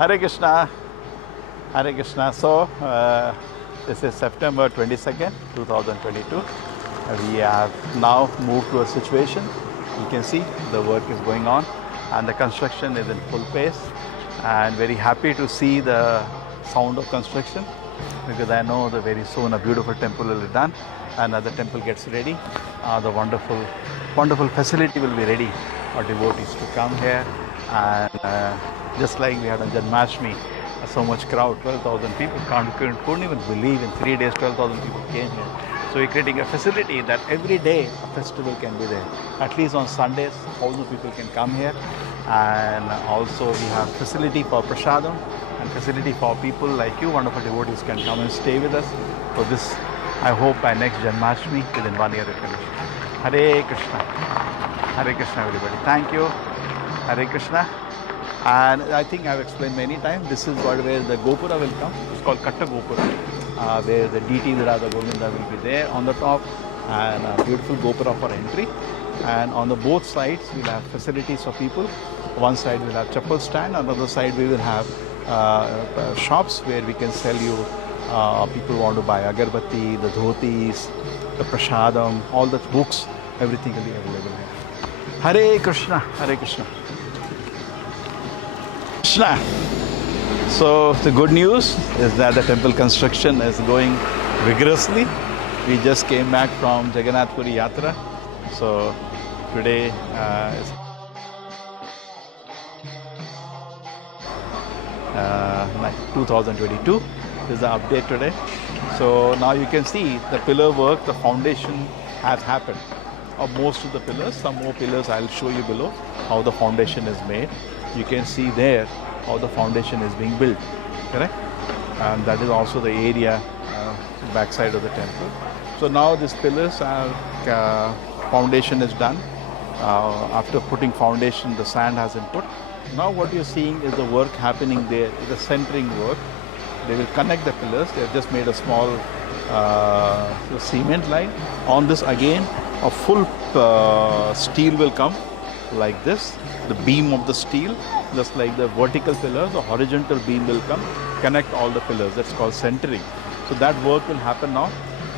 Hare Krishna. Hare Krishna. So, this is September 22nd, 2022. We have now moved to a situation. You can see the work is going on and the construction is in full pace. And very happy to see the sound of construction because I know that very soon a beautiful temple will be done and as the temple gets ready, the wonderful facility will be ready for devotees to come here. And just like we had on Janmashtami, so much crowd, 12,000 people, couldn't even believe in 3 days 12,000 people came here. So we're creating a facility that every day a festival can be there. At least on Sundays, 1,000 people can come here. And also we have facility for prasadam and facility for people like you, wonderful devotees, can come and stay with us. So this, I hope by next Janmashtami, within 1 year, it finishes. Hare Krishna. Hare Krishna, everybody. Thank you. Hare Krishna. And I think I've explained many times, this is where the Gopura will come. It's called Katta Gopura, where the deity Radha Govinda will be there on the top, and a beautiful Gopura for entry. And on the both sides, we'll have facilities for people. One side we'll have chappal stand, on the other side we will have shops where we can sell you, people want to buy agarbatti, the dhotis, the prasadam, all the books, everything will be available here. Hare Krishna, Hare Krishna. Krishna. So the good news is that the temple construction is going vigorously. We just came back from Jagannath Puri Yatra. So today is 2022. This is the update today. So now you can see the pillar work, the foundation has happened of most of the pillars. Some more pillars I'll show you below how the foundation is made. You can see there how the foundation is being built, correct? And that is also the area backside of the temple. So now these pillars are, foundation is done. After putting foundation, the sand has been put. Now what you're seeing is the work happening there, the centering work. They will connect the pillars. They have just made a small cement line. On this again, a full steel will come like this. The beam of the steel, just like the vertical pillars, the horizontal beam will come, connect all the pillars. That's called centering. So that work will happen now.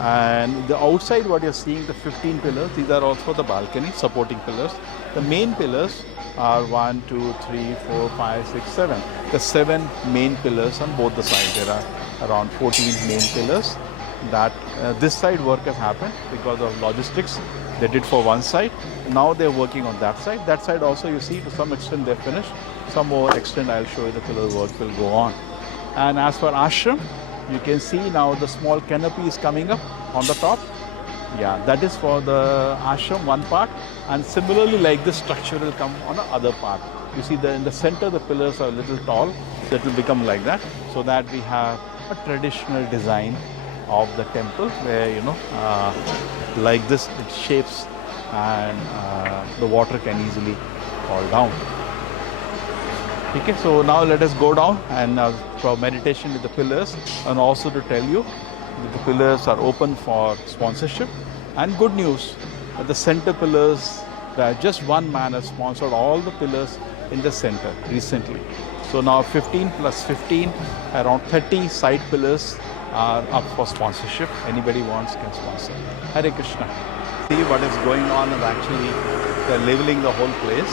And the outside, what you're seeing, the 15 pillars, these are also the balcony supporting pillars. The main pillars are 1, 2, 3, 4, 5, 6, 7. The 7 main pillars on both the sides. There are around 14 main pillars. That this side work has happened because of logistics. They did for one side. Now they're working on that side. That side also, you see, to some extent they're finished. Some more extent, I'll show you the pillar work will go on. And as for ashram, you can see now the small canopy is coming up on the top. Yeah, that is for the ashram, one part. And similarly, like this structure will come on the other part. You see, in the center, the pillars are a little tall. That will become like that, so that we have a traditional design of the temple where, you know, like this, it shapes and the water can easily fall down. Okay, so now let us go down and for meditation with the pillars, and also to tell you that the pillars are open for sponsorship. And good news, that the center pillars, just one man has sponsored all the pillars in the center recently. So now 15 plus 15, around 30 side pillars are up for sponsorship. Anybody wants can sponsor. Hare Krishna. See what is going on is actually they're leveling the whole place.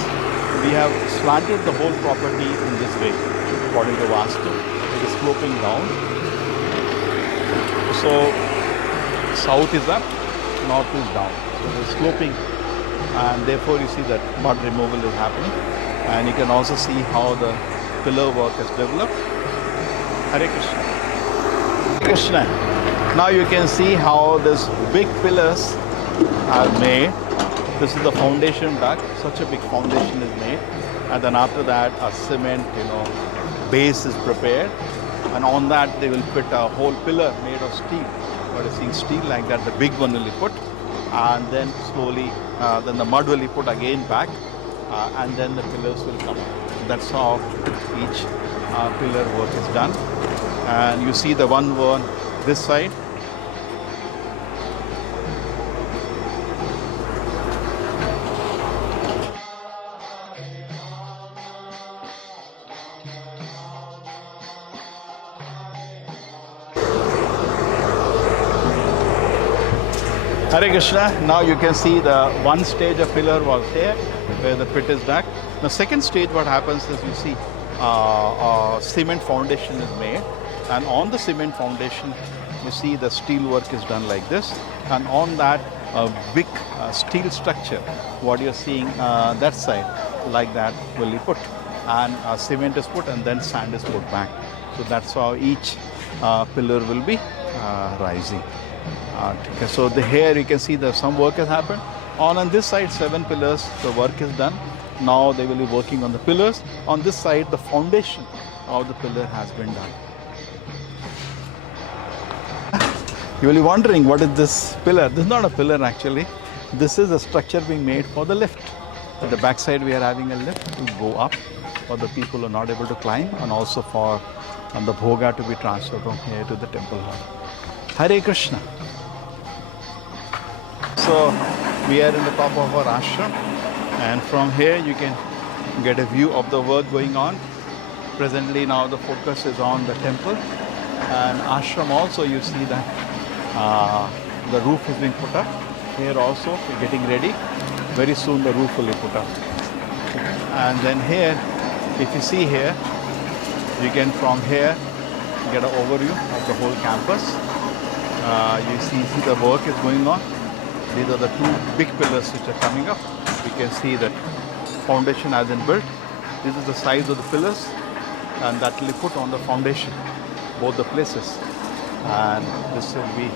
We have slanted the whole property in this way. According to Vastu, it is sloping down. So south is up, north is down. So it is sloping, and therefore you see that mud removal is happening. And you can also see how the pillar work has developed. Hare Krishna. Krishna. Now you can see how these big pillars are made. This is the foundation dug. Such a big foundation is made, and then after that a cement, base is prepared, and on that they will put a whole pillar made of steel. What is seeing steel like that? The big one will be put, and then slowly, then the mud will be put again back, and then the pillars will come up. That's how each pillar work is done. And you see the one this side. Hare Krishna. Now you can see the one stage of pillar was here, where the pit is back. The second stage, what happens is you see cement foundation is made, and on the cement foundation, you see the steel work is done like this, and on that big steel structure, what you're seeing that side, like that will be put, and cement is put, and then sand is put back. So that's how each pillar will be rising. Okay, so here you can see that some work has happened. On this side, 7 pillars, the work is done. Now they will be working on the pillars. On this side, the foundation of the pillar has been done. You will be wondering, what is this pillar? This is not a pillar actually. This is a structure being made for the lift. At the back side, we are having a lift to go up for the people who are not able to climb, and also for the bhoga to be transferred from here to the temple hall. Hare Krishna. So we are in the top of our ashram, and from here you can get a view of the work going on. Presently now the focus is on the temple, and ashram also you see that the roof is being put up. Here also we're getting ready. Very soon the roof will be put up. And then here, if you see here, you can from here get an overview of the whole campus. You see the work is going on. These are the 2 big pillars which are coming up. You can see that foundation has been built. This is the size of the pillars, and that will be put on the foundation, both the places. And this will be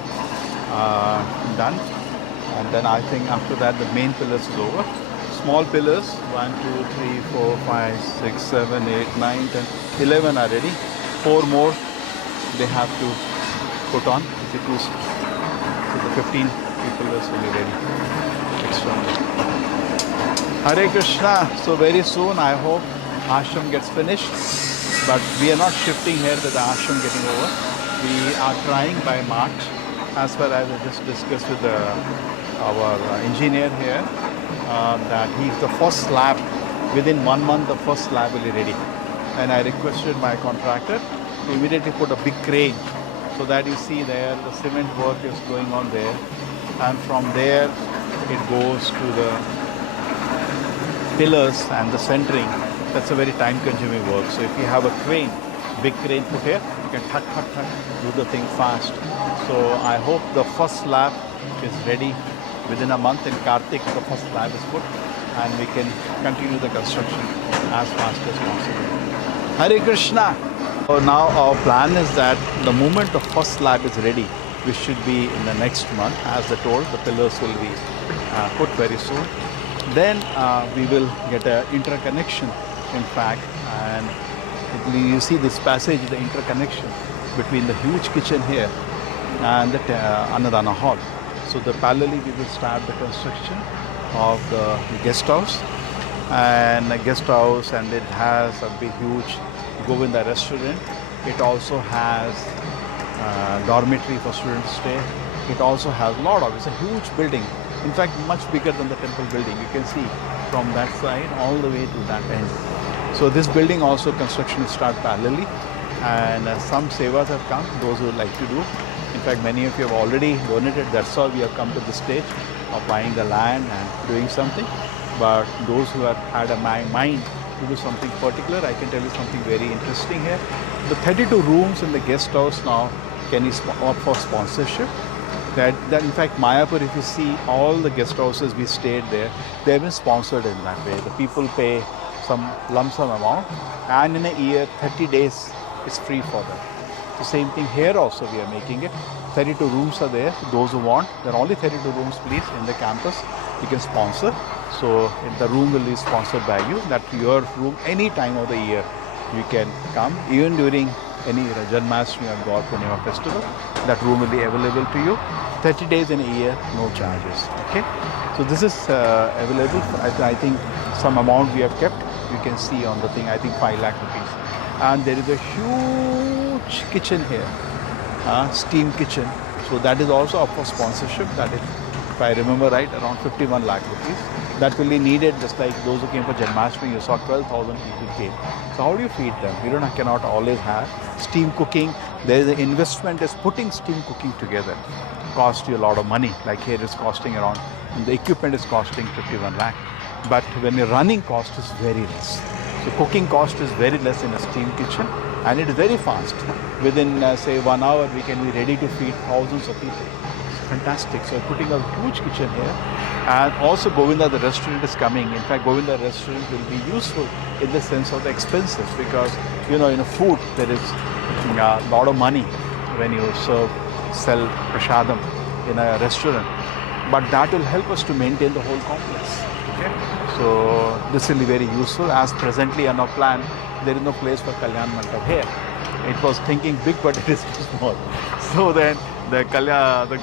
done. And then I think after that the main pillars is over. Small pillars, 1, 2, 3, 4, 5, 6, 7, 8, 9, 10, 11 are ready. 4 more they have to put on. So the 15 pillars will be ready. Extra. Hare Krishna. So very soon I hope ashram gets finished. But we are not shifting here with the ashram getting over. We are trying by March, as far as I just discussed with our engineer here, that he's the first slab, within 1 month the first slab will be ready. And I requested my contractor to immediately put a big crane, so that you see there the cement work is going on there, and from there it goes to the pillars and the centering. That's a very time consuming work. So if you have a crane, big crane put here, you can tuck, do the thing fast. So I hope the first slab is ready within a month. In Kartik, the first slab is put, and we can continue the construction as fast as possible. Hare Krishna. So now our plan is that the moment the first slab is ready, which should be in the next month, as I told, the pillars will be put very soon. Then we will get an interconnection, in fact, and you see this passage, the interconnection between the huge kitchen here and the Annadana hall. So parallelly we will start the construction of the guest house, and it has a big huge Govinda restaurant. It also has dormitory for students to stay. It also has a lot of, it's a huge building. In fact, much bigger than the temple building. You can see from that side all the way to that end. So this building also construction will start parallelly, and some sevas have come, those who would like to do. In fact, many of you have already donated. That's why we have come to this stage of buying the land and doing something. But those who have had a mind to do something particular, I can tell you something very interesting here. The 32 rooms in the guest house now can opt for sponsorship. That in fact, Mayapur, if you see all the guest houses we stayed there, they have been sponsored in that way. The people pay some lump sum amount, and in a year, 30 days is free for them. The same thing here also we are making it. 32 rooms are there. Those who want, there are only 32 rooms, please, in the campus. You can sponsor. So if the room will be sponsored by you, that your room any time of the year you can come, even during any Janmashtami or God Purnima festival, that room will be available to you. 30 days in a year, no charges. Okay. So this is available. I think some amount we have kept. You can see on the thing. I think 5 lakh rupees. And there is a huge kitchen here, steam kitchen. So that is also up for sponsorship. That is, if I remember right, around 51 lakh rupees. That will be needed, just like those who came for Janmashtami. You saw 12,000 people came. So how do you feed them? You cannot always have steam cooking. There is an investment is putting steam cooking together. cost you a lot of money. Like here it's costing around, the equipment is costing 51 lakh. But when your running cost is very less. So cooking cost is very less in a steam kitchen, and it is very fast. Within say 1 hour we can be ready to feed thousands of people. It's fantastic. So putting a huge kitchen here. And also Govinda the restaurant is coming. In fact, Govinda restaurant will be useful in the sense of the expenses, because in a food there is a lot of money when you sell prasadam in a restaurant. But that will help us to maintain the whole complex. Okay? So this will be very useful. As presently on our plan, there is no place for Kalyan Mandap here. It was thinking big, but it is too small. So then the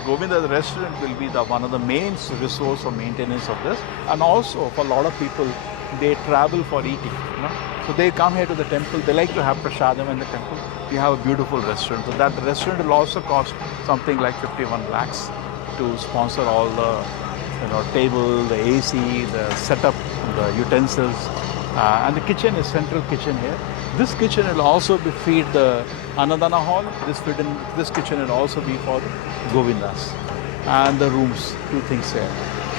Govinda restaurant will be one of the main resource of maintenance of this. And also for a lot of people, they travel for eating. So they come here to the temple. They like to have prasadam in the temple. We have a beautiful restaurant. So that restaurant will also cost something like 51 lakhs to sponsor all the table, the AC, the setup, the utensils, and the kitchen is central kitchen here. This kitchen will also be feed the Annadana hall. This kitchen will also be for the Govindas and the rooms. Two things here.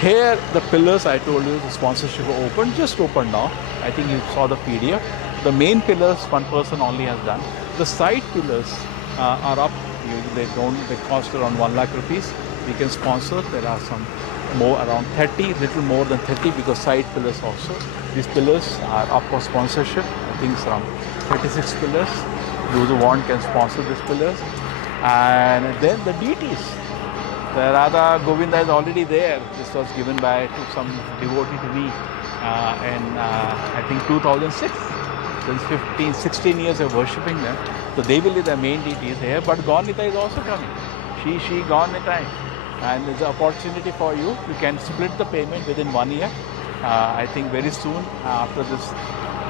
Here the pillars I told you the sponsorship are open, just opened now. I think you saw the PDF. The main pillars one person only has done. The side pillars are up. They cost around 1 lakh rupees. We can sponsor. There are some more around 30, little more than 30, because side pillars also. These pillars are up for sponsorship. I think it's around 36 pillars. Those who want can sponsor these pillars. And then the deities. The Radha Govinda is already there. This was given by some devotee to me in I think 2006. Since 16 years of worshipping them. So they will be the main deities here. But Gaunita is also coming. She Gaunita. And there's an opportunity for you. You can split the payment within 1 year. I think very soon after this,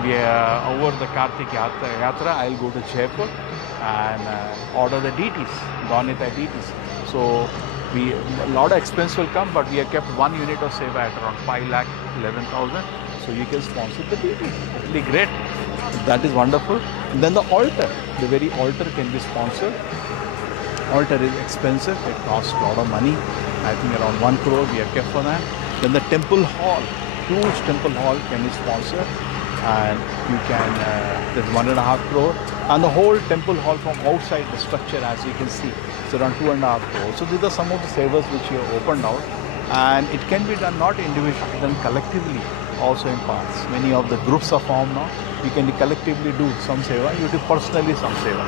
over the Kartik Yatra, I'll go to Jaipur and order the deities, Gaunita deities. So a lot of expense will come, but we have kept 1 unit of seva at around 5,11,000. So you can sponsor the deities. Really great. That is wonderful. And then the altar, the very altar can be sponsored. Altar is expensive. It costs a lot of money. I think around 1 crore we have kept for that. Then the temple hall, huge temple hall can be sponsored, and you can, there's 1.5 crore. And the whole temple hall from outside the structure, as you can see, it's around 2.5 crore. So these are some of the savers which you have opened out, and it can be done not individually, done collectively, also in parts. Many of the groups are formed now. You can collectively do some seva, you do personally some seva.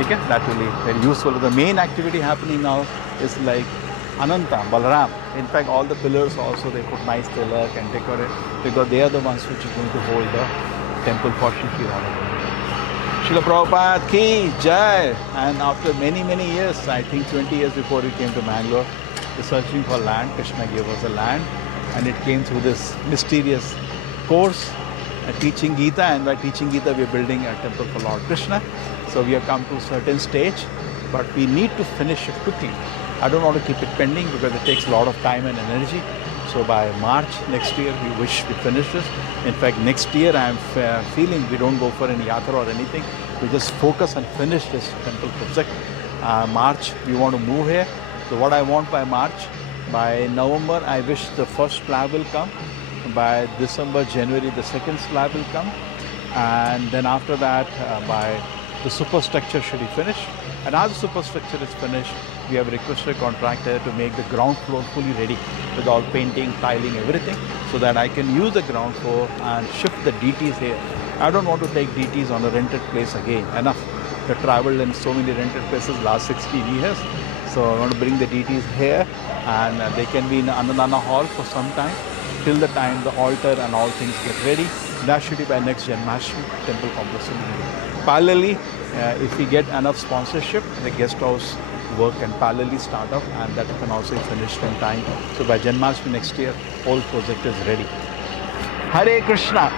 Okay? That will be very useful. The main activity happening now is like Ananta, Balaram. In fact, all the pillars also they put nice tilak and decorate, because they are the ones which are going to hold the temple for Shri Radha. Srila Prabhupada ki jai. And after many years, I think 20 years before we came to Bangalore, searching for land, Krishna gave us a land, and it came through this mysterious course, teaching Gita, and by teaching Gita we are building a temple for Lord Krishna. So we have come to a certain stage, but we need to finish it quickly. I don't want to keep it pending because it takes a lot of time and energy. So by March next year, we wish to finish this. In fact, next year I am feeling we don't go for any yatra or anything. We just focus and finish this temple project. March, we want to move here. So what I want by March, by November, I wish the first slab will come. By December, January, the second slab will come. And then after that, by the superstructure should be finished. And as the superstructure is finished, we have requested a contractor to make the ground floor fully ready with all painting, tiling, everything, so that I can use the ground floor and shift the deities here. I don't want to take deities on a rented place again. Enough. We traveled in so many rented places last 16 years. So I want to bring the deities here, and they can be in Annadana hall for some time, till the time the altar and all things get ready. That should be by next Janmashtami, temple complex will be ready. Parallelly, if we get enough sponsorship, the guest house work can parallelly start up, and that can also be finished in time. So by Janmashtami next year, whole project is ready. Hare Krishna.